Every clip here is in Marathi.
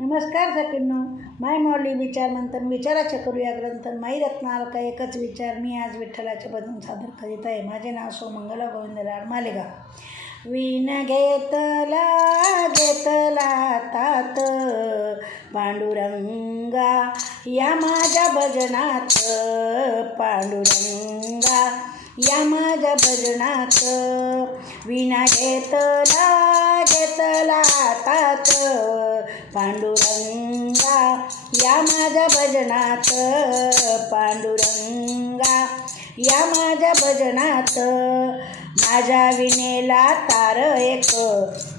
नमस्कार सखींनो माय मौली विचार मंथन विचाराचे करूया ग्रंथन. माई रत्नाल का एकच विचार. मी आज विठ्ठलाचे भजन सादर करीत आहे. माझे नाव सोमंगला गोविंद लाड मालेगा विण घेतला घेतला तात. पांडुरंगा या माझ्या भजनात. पांडुरंगा या माझ्या भजनात. विना घेतला घेतला तात. पांडुरंगा या माझ्या भजनात पांडुरंगा या माझ्या भजनात. माझ्या विनेला तार एक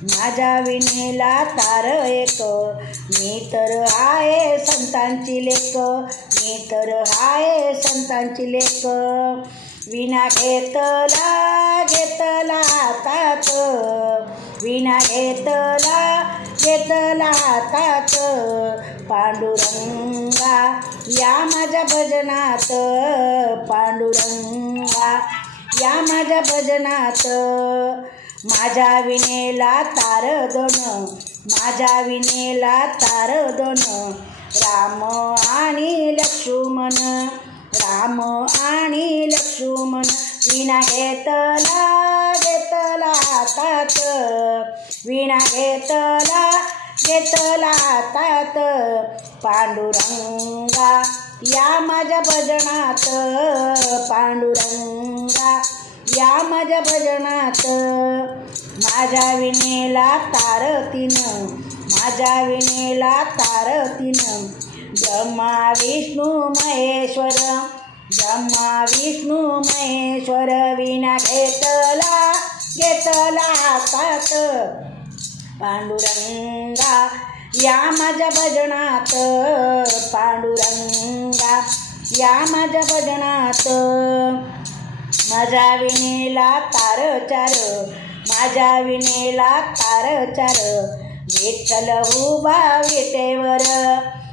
माझ्या विनेला तार एक. मी तर आहे संतांची लेक मी तर आहे संतांची लेक. विना घेतला घेतला तात. विना घेतला घेतला तात पांडुरंगा. या माझ्या भजनात पांडुरंगा. या माझ्या भजनात माझ्या विनेला तार दोन. माझ्या विनेला तार दोन. राम आणि लक्ष्मण. राम आणि लक्ष्मण. विना घेतला घेतला तात विणा घेतला घेतला तात पांडुरंगा. या माझ्या भजनात पांडुरंगा. या माझ्या भजनात माझ्या विनेला तारतीन माझ्या विनेला तारतीन. ब्रह्मा विष्णू महेश्वर ब्रह्मा विष्णू महेश्वर विना घेतला. घेतला तात पांडुरंगा या माझ्या भजनात. पांडुरंगा या माझ्या भजनात. माझ्या विनेला तार चार माझ्या विनेला तार चार. विठ्ठल उभा विटेवर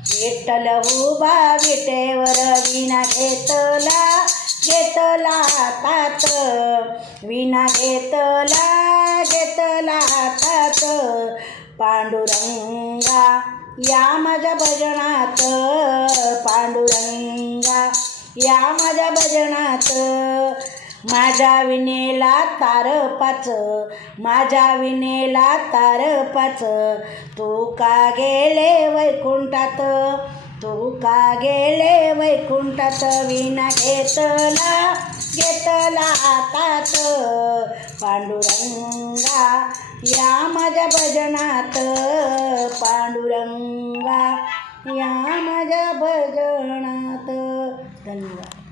विठ्ठल उभा विटेवर विना घेतला. घेतला तात विना घेतला घेतला तात पांडुरंगा या माझ्या भजनात. पांडुरंगा या माझ्या भजनात. माझ्या विनेला तार पाच. माझ्या विनेला तार पाच. तू का गेले वैकुंठात? तू का गेले वैकुंठात? विना घेतला घेतला तात पांडुरंगा या माझ्या भजनात. पांडुरंगा या माझ्या भजनात. धन्यवाद.